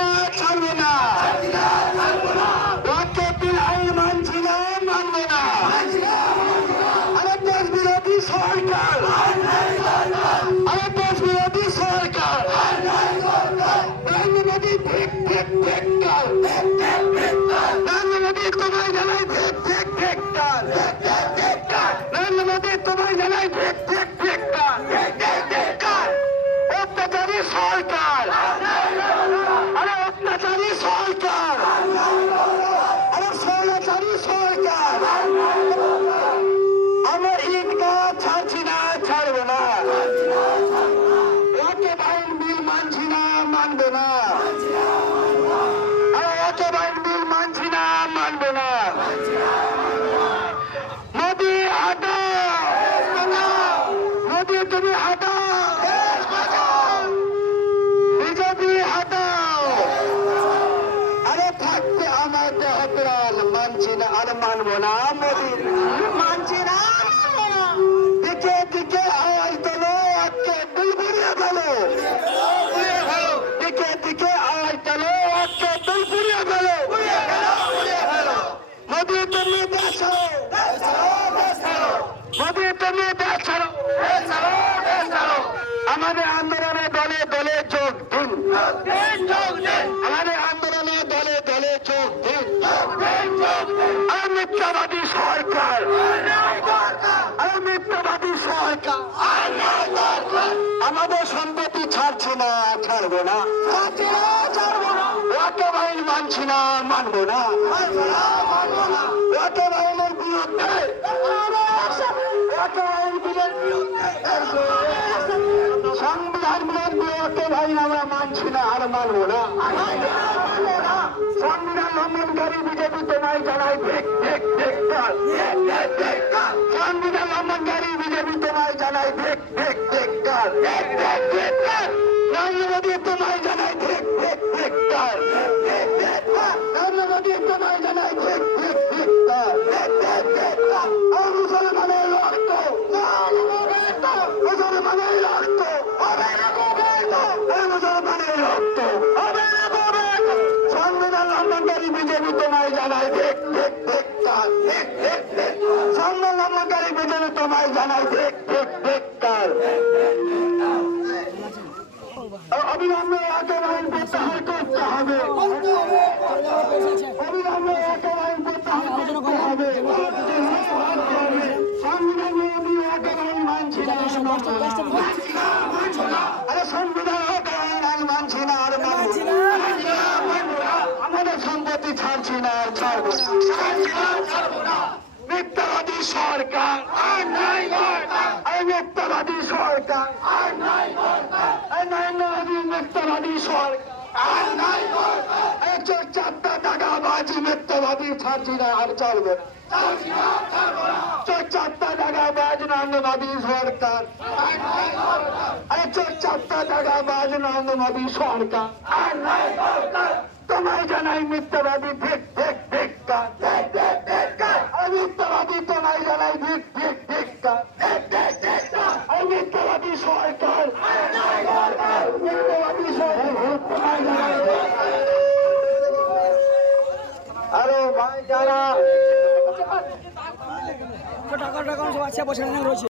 না ছাড়বো না। আইন আরে দেশ বিরোধী সরকার। আরে দেশ বিরোধী সরকার। ঠিক ঠিক তুমি হাটাও! বিজেপি আরে থাকতে আমার দেহ প্রাণ মানছি না আর মানবো না মানছি না দিকে দিকে তোলো আজকে গেলো দিকে দিকে আওয়াজ তোলো আজকে বুলবুলিয়ে গেলো মোদি তুমি দেশো মোদি তুমি দেশো আমাদের আন্দোলনে দলে দলে যোগ দিন আমাদের আন্দোলনে দলে দলে যোগ দিন আর মিথ্যাবাদী সরকার। আর মিথ্যাবাদী সরকার। আমাদের সম্পত্তি ছাড়ছে না, ছাড়বো না। মানছি না, মানবো না। সংবিধান বিরুদ্ধে ওয়াকে আমরা মানছি না, আর মানবো না। লঙ্ঘনকারী বিজেপি তোমায় জানাই সংবিধান লঙ্ঘনকারী বিজেপি তোমায় জানাই সংবিধান লঙ্ঘনকারী তোমায় জানাই ঠিক ঠিক ঠিক কাজ অবিলম্বে প্রত্যাহার করতে হবে। অবিলম্বে প্রত্যাহার করতে হবে। আমি আর আমাদের সম্পত্তি ছাড়ছি না, আর ছাড়বো না। সরকার। আর নাই আরে মিথ্যাবাদী সরকার। আর নাই নরেন্দ্র মোদী মিথ্যাবাদী সরকার। আর নাই এই চোর চারটা টাকা বাজি মিথ্যাবাদী ছাড়ছি না। আর চলবে চোর চারটা টাকা বাজ নরেন্দ্র মোদী সরকার। আরে চোর চারটা টাকা বাজ নরেন্দ্র সরকার। আর নাই তোমায় জানাই মিথ্যাবাদী ঠিক ঠিক ঠিক কাজ আর মিথ্যাবাদী তোমায় জানাই ঠিক ঠিক ঠিক কাজ আর মিথ্যাবাদী সরকার মিথ্যাবাদী সরকার তোমায় জানাই আরে ভাই যারা